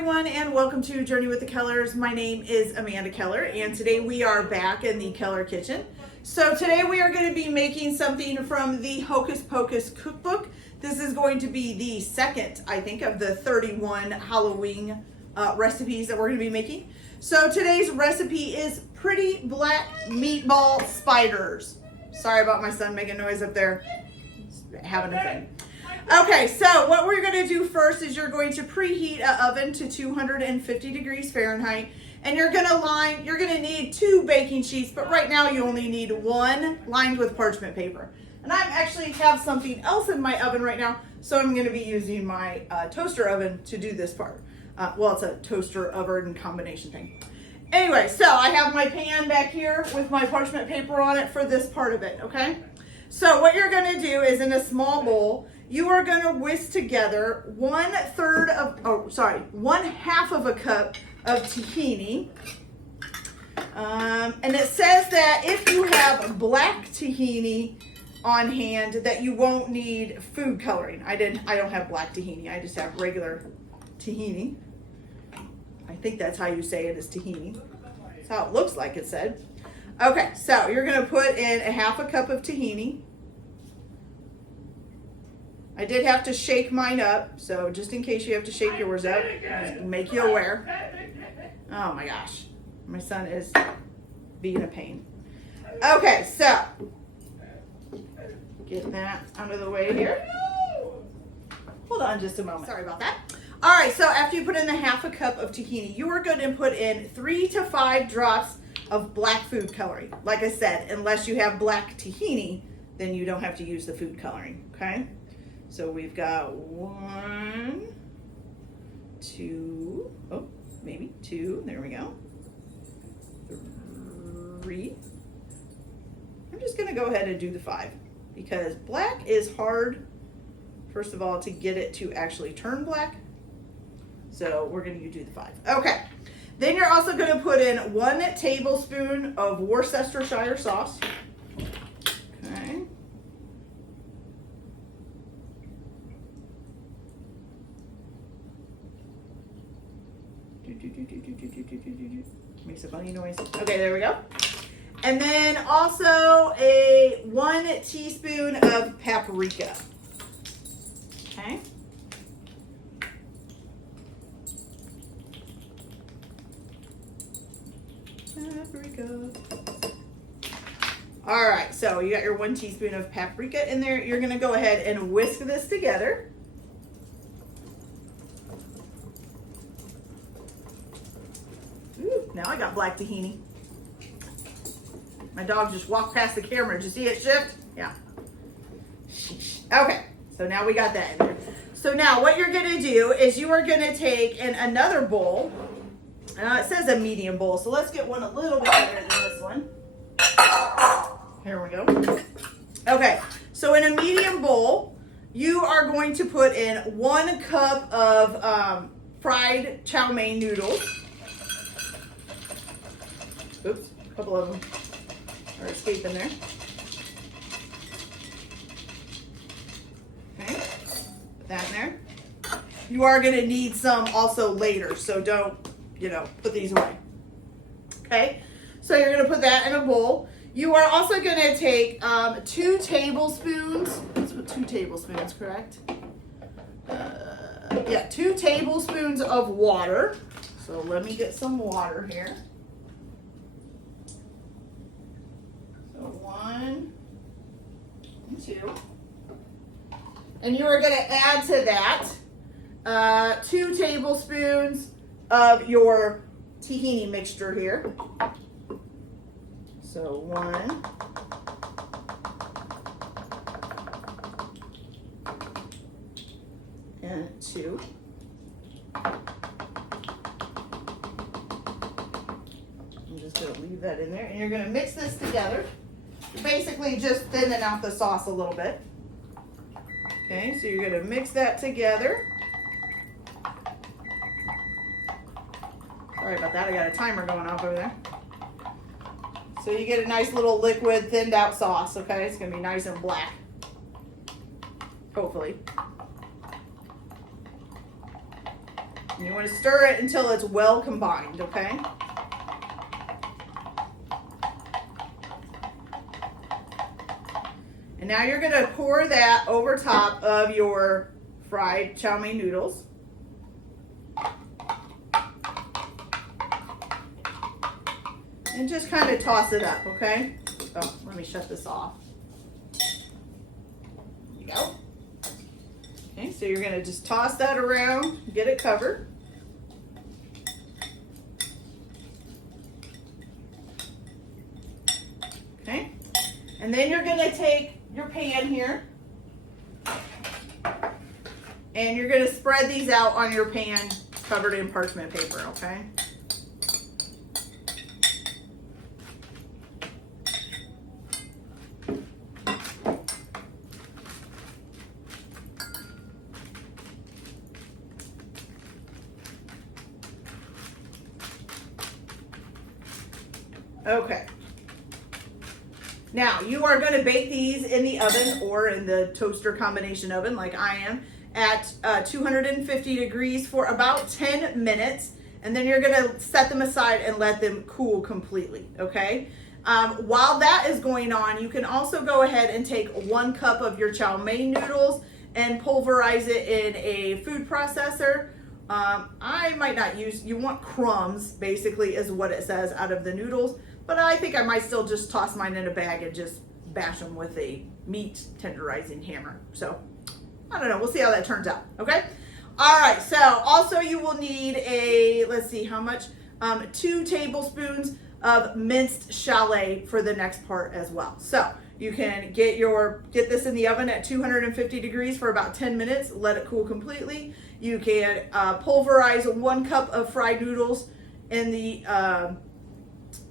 everyone, and welcome to Journey with the Kellers. My name is Amanda Keller, and today we are back in the Keller kitchen. So today we are going to be making something from the Hocus Pocus cookbook. This is going to be the second, I think, of the 31 Halloween recipes that we're going to be making. So today's recipe is pretty black meatball spiders. Sorry about my son making noise up there. He's having a thing. Okay, so what we're going to do first is you're going to preheat an oven to 250 degrees Fahrenheit, and you're going to need 2 baking sheets, but right now you only need 1 lined with parchment paper. And I actually have something else in my oven right now, so I'm going to be using my toaster oven to do this part. Well, it's a toaster oven combination thing. Anyway, so I have my pan back here with my parchment paper on it for this part of it, okay? So what you're going to do is in a small bowl, you are going to whisk together 1/2 of a cup of tahini. And it says that if you have black tahini on hand, that you won't need food coloring. I don't have black tahini. I just have regular tahini. I think that's how you say it, is tahini. That's how it looks like it said. Okay, so you're going to put in 1/2 cup of tahini. I did have to shake mine up, so just in case you have to shake yours up, just make you aware. Oh my gosh, my son is being a pain. Okay, so get that out of the way here. Hold on just a moment. Sorry about that. All right, so after you put in 1/2 cup of tahini, you are going to put in 3 to 5 drops of black food coloring. Like I said, unless you have black tahini, then you don't have to use the food coloring, okay? So we've got 1, 2, oh, maybe 2, there we go, 3. I'm just gonna go ahead and do the 5 because black is hard, first of all, to get it to actually turn black. So we're gonna do the 5. Okay, then you're also gonna put in 1 tablespoon of Worcestershire sauce. Okay. Makes a funny noise. Okay, there we go. And then also 1 teaspoon of paprika. Okay. Paprika. All right, so you got your 1 teaspoon of paprika in there. You're gonna go ahead and whisk this together. Now I got black tahini. My dog just walked past the camera. Did you see it shift? Yeah. Okay, so now we got that in there. So now what you're gonna do is you are gonna take in another bowl. It says a medium bowl, so let's get one a little bit bigger than this one. Here we go. Okay, so in a medium bowl, you are going to put in 1 cup of fried chow mein noodles. Oops, a couple of them are escaping there. Okay, put that in there. You are going to need some also later, so don't, put these away. Okay, so you're going to put that in a bowl. You are also going to take 2 tablespoons. Let's put 2 tablespoons, correct? Yeah, 2 tablespoons of water. So let me get some water here. 1 and 2. And you are going to add to that 2 tablespoons of your tahini mixture here. So 1. And 2. I'm just going to leave that in there. And you're going to mix this together. Basically just thinning out the sauce a little bit. Okay, so you're going to mix that together. Sorry about that, I got a timer going off over there. So you get a nice little liquid thinned out sauce, okay? It's going to be nice and black. Hopefully. And you want to stir it until it's well combined, okay? And now you're going to pour that over top of your fried chow mein noodles. And just kind of toss it up, okay? Oh, let me shut this off. There you go. Okay, so you're going to just toss that around, get it covered. Okay, and then you're going to take your pan here and you're going to spread these out on your pan covered in parchment paper, okay? Okay. Now, you are going to bake these in the oven or in the toaster combination oven like I am at 250 degrees for about 10 minutes. And then you're going to set them aside and let them cool completely, okay? While that is going on, you can also go ahead and take 1 cup of your chow mein noodles and pulverize it in a food processor. I might not use, you want crumbs basically is what it says out of the noodles. But I think I might still just toss mine in a bag and just bash them with a meat tenderizing hammer. So, I don't know. We'll see how that turns out. Okay? All right. So, also you will need a, let's see how much, 2 tablespoons of minced shallot for the next part as well. So, you can get this in the oven at 250 degrees for about 10 minutes. Let it cool completely. You can pulverize 1 cup of fried noodles in the...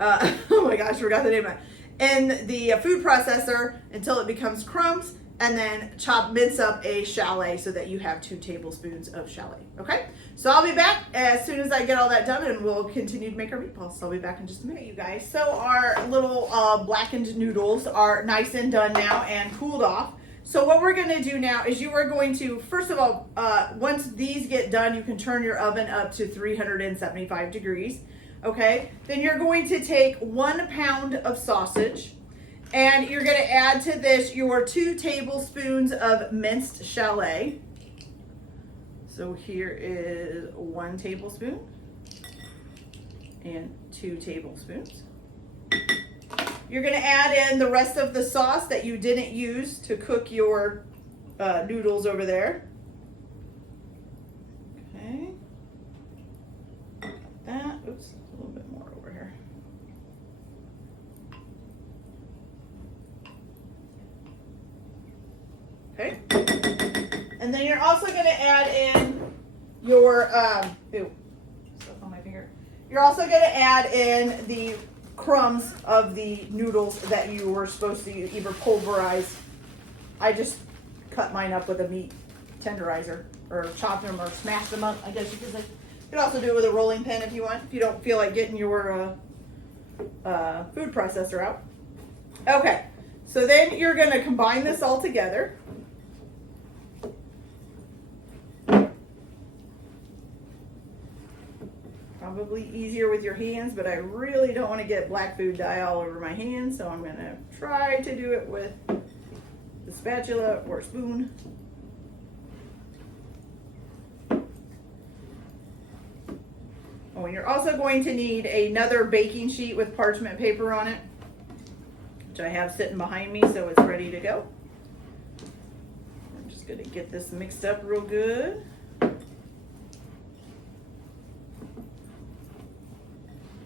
oh my gosh, forgot the name of it. In the food processor until it becomes crumbs, and then mince up a shallot so that you have 2 tablespoons of shallot. Okay, so I'll be back as soon as I get all that done, and we'll continue to make our meatballs. So I'll be back in just a minute, you guys. So our little blackened noodles are nice and done now and cooled off. So what we're going to do now is you are going to, first of all, once these get done, you can turn your oven up to 375 degrees. Okay, then you're going to take 1 pound of sausage and you're going to add to this your 2 tablespoons of minced shallot. So here is 1 tablespoon and 2 tablespoons. You're going to add in the rest of the sauce that you didn't use to cook your noodles over there. Okay. Got that. Oops. A little bit more over here. Okay. And then you're also going to add in your, stuff on my finger. You're also going to add in the crumbs of the noodles that you were supposed to either pulverize. I just cut mine up with a meat tenderizer or chop them or smash them up, I guess you could say. You can also do it with a rolling pin if you want, if you don't feel like getting your food processor out. Okay, so then you're going to combine this all together. Probably easier with your hands, but I really don't want to get black food dye all over my hands, so I'm going to try to do it with the spatula or spoon. Oh, and you're also going to need another baking sheet with parchment paper on it, which I have sitting behind me, so it's ready to go. I'm just going to get this mixed up real good.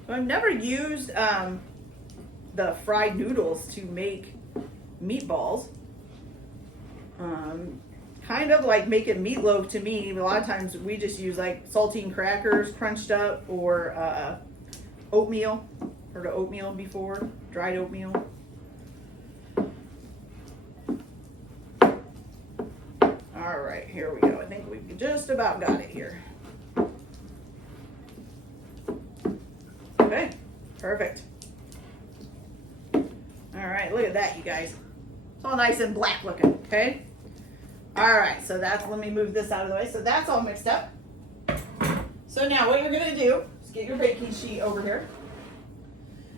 So I've never used the fried noodles to make meatballs. Kind of like making meatloaf to me. A lot of times we just use like saltine crackers crunched up or oatmeal. Heard of oatmeal before? Dried oatmeal. All right, here we go. I think we've just about got it here. Okay, perfect. All right, look at that, you guys. It's all nice and black looking, okay? All right, so let me move this out of the way. So that's all mixed up. So now what you're gonna do is get your baking sheet over here.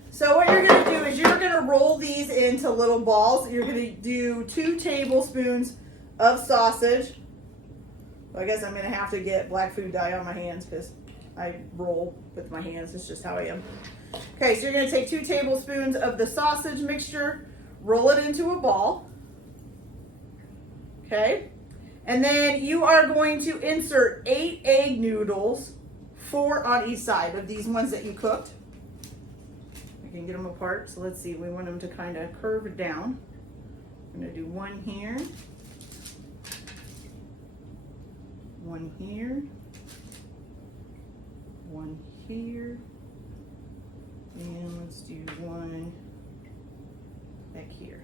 So what you're gonna do is you're gonna roll these into little balls. You're gonna do 2 tablespoons of sausage. Well, I guess I'm gonna have to get black food dye on my hands because I roll with my hands. It's just how I am. Okay, so you're gonna take 2 tablespoons of the sausage mixture, roll it into a ball. Okay, and then you are going to insert 8 egg noodles, 4 on each side of these ones that you cooked. I can get them apart. So let's see, we want them to kind of curve down. I'm gonna do 1 here, 1 here, 1 here, and let's do 1 back here.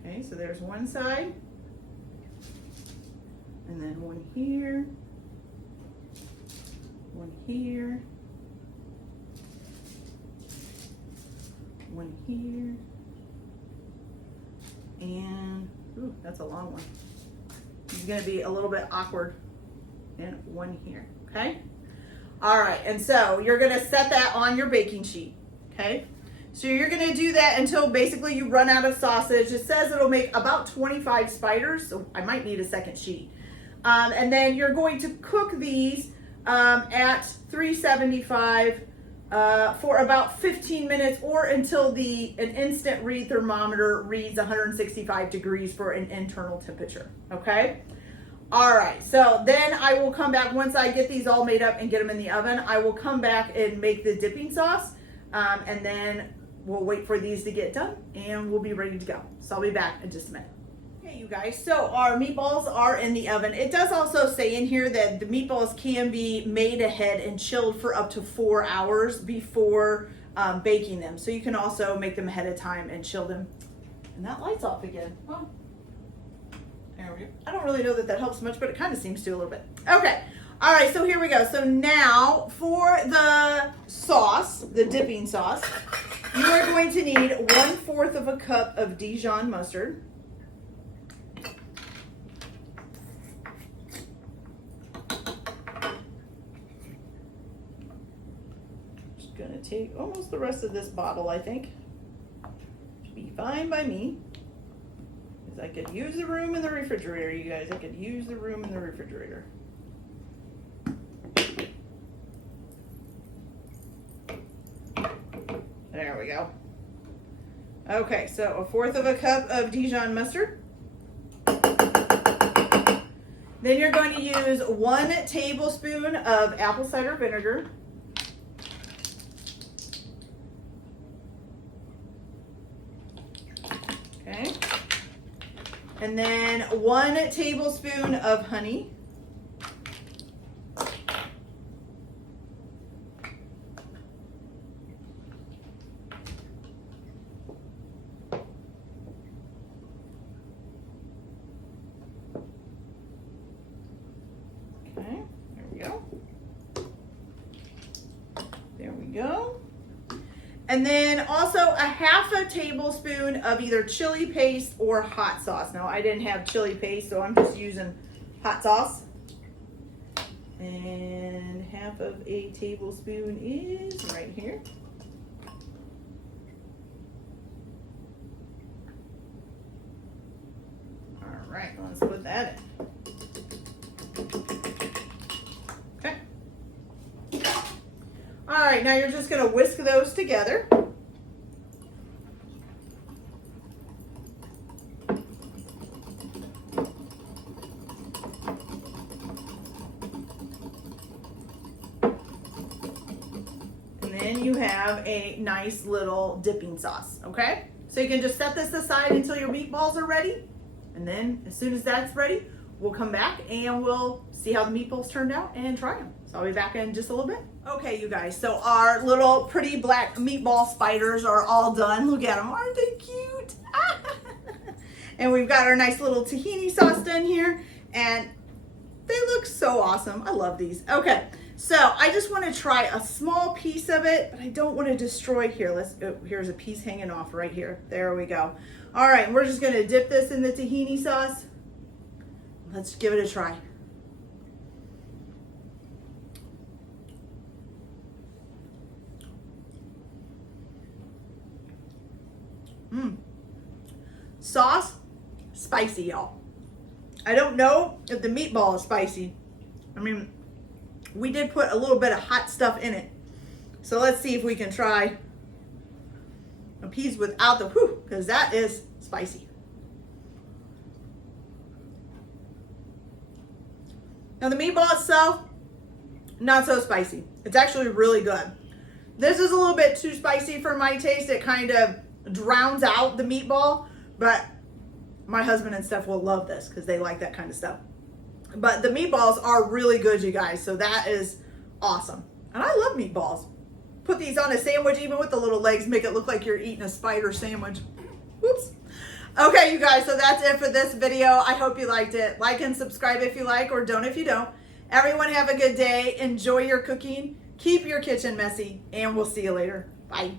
Okay, so there's one side, and then 1 here, 1 here, 1 here, and ooh, that's a long one. It's gonna be a little bit awkward. And 1 here, okay? All right, and so you're gonna set that on your baking sheet, okay? So you're gonna do that until basically you run out of sausage. It says it'll make about 25 spiders, so I might need a second sheet. And then you're going to cook these at 375 for about 15 minutes or until an instant read thermometer reads 165 degrees for an internal temperature, okay? All right, so then I will come back once I get these all made up and get them in the oven. I will come back and make the dipping sauce, and then we'll wait for these to get done and we'll be ready to go. So I'll be back in just a minute. Okay, you guys, so our meatballs are in the oven. It does also say in here that the meatballs can be made ahead and chilled for up to 4 hours before baking them. So you can also make them ahead of time and chill them. And that light's off again. Well, there we go. I don't really know that that helps much, but it kind of seems to a little bit. Okay. All right, so here we go. So now for the sauce, the dipping sauce, you are going to need 1/4 of a cup of Dijon mustard. Just gonna take almost the rest of this bottle, I think. Should be fine by me. I could use the room in the refrigerator, you guys. I could use the room in the refrigerator. There we go. Okay, so 1/4 of a cup of Dijon mustard. Then you're going to use 1 tablespoon of apple cider vinegar. Okay. And then 1 tablespoon of honey. Okay, there we go. There we go. And then also a 1/2 tablespoon of either chili paste or hot sauce. Now I didn't have chili paste, so I'm just using hot sauce. And 1/2 tablespoon is right here. All right, let's put that in. Okay. All right, now you're just gonna whisk those together. And then you have a nice little dipping sauce, okay? So you can just set this aside until your meatballs are ready. And then as soon as that's ready, we'll come back and we'll see how the meatballs turned out and try them. So I'll be back in just a little bit. Okay, you guys, so our little pretty black meatball spiders are all done. Look at them, aren't they cute? And we've got our nice little tahini sauce done here, and they look so awesome. I love these. Okay, so I just want to try a small piece of it, but I don't want to destroy here. Here's a piece hanging off right here. There we go. All right, we're just gonna dip this in the tahini sauce. Let's give it a try. Sauce, spicy, y'all. I don't know if the meatball is spicy. I mean, we did put a little bit of hot stuff in it. So let's see if we can try a piece without the whew, because that is spicy. Now the meatball itself, not so spicy. It's actually really good. This is a little bit too spicy for my taste. It kind of drowns out the meatball, but my husband and Steph will love this because they like that kind of stuff. But the meatballs are really good, you guys, so that is awesome. And I love meatballs. Put these on a sandwich, even with the little legs, make it look like you're eating a spider sandwich. Whoops. Okay, you guys, so that's it for this video. I hope you liked it. Like and subscribe if you like, or don't if you don't. Everyone have a good day. Enjoy your cooking. Keep your kitchen messy, and we'll see you later. Bye.